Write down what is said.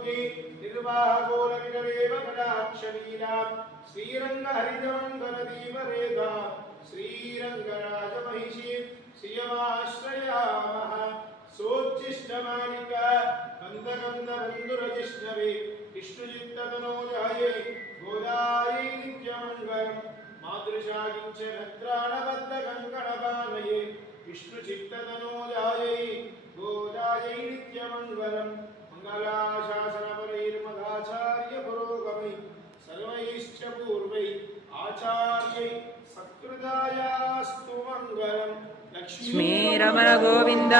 त्रैलोकी निर्वाहकोलविकरेव कटाक्षलीला श्रीरङ्गहरिजमङ्गलदीपरेखा श्रीरङ्गराजमहिषी श्रियमाश्रयामः सोच्चिष्टमालिका कन्दकन्दबन्धुरजिष्णवे विष्णुचित्ततनोजायै गोदायै नित्यमङ्गलम् मातृशाकिञ्चनत्राणबद्धकङ्कणपानये विष्णुचित्ततनोजायै गोदायै नित्यमङ्गलम् मङ्गलाशासनपरैर्मदाचार्यपुरोगमै सर्वैश्च पूर्वै आचार्यै सत्कृतायास्तु Mangalam Lakshmi Raman Govind.